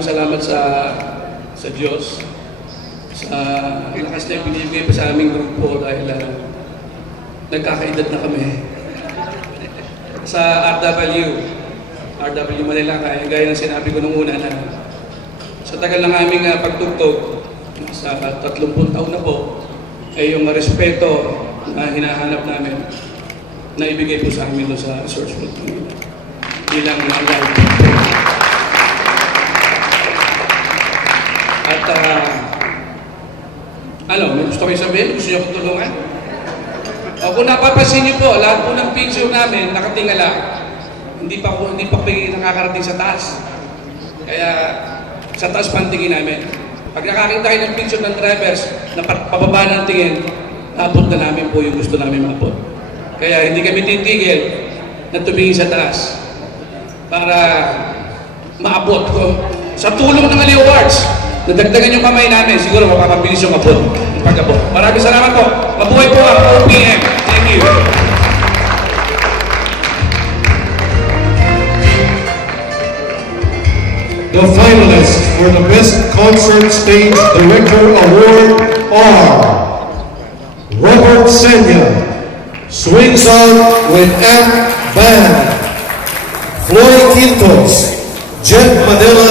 maraming salamat sa Diyos sa lakas na binibigay pa sa aming grupo dahil nagkakaedad na kami. Sa RW Manila, gaya ng sinabi ko nung una na sa tagal ng aming pagtugtog, sa 30 taon na po, ay yung respeto na hinahanap namin na ibigay po sa amin doon sa Source Fruit bilang live. At may gusto kayo sabihin? Gusto niyo ko tulungan? O kung napapansin niyo po, lahat po ng picture namin nakatingala, hindi pa po nakakarating sa taas. Kaya sa taas pa ang tingin namin. Pag nakakita kayo ng picture ng drivers na pababa ng tingin, naabot na namin po yung gusto namin maabot. Kaya hindi kami titigil na tumingin sa taas para maabot ko. Sa tulong ng Ali Awards, nadagdagan yung kamay namin, siguro mapapabilis yung abot, yung pag-abot. Maraming salamat po. Mabuhay po ang OPM. Thank you. The finalists for the Best Concert Stage Director Award are Robert Senya, Swing Song with M. Band, Floyd Quintos, Jet Manila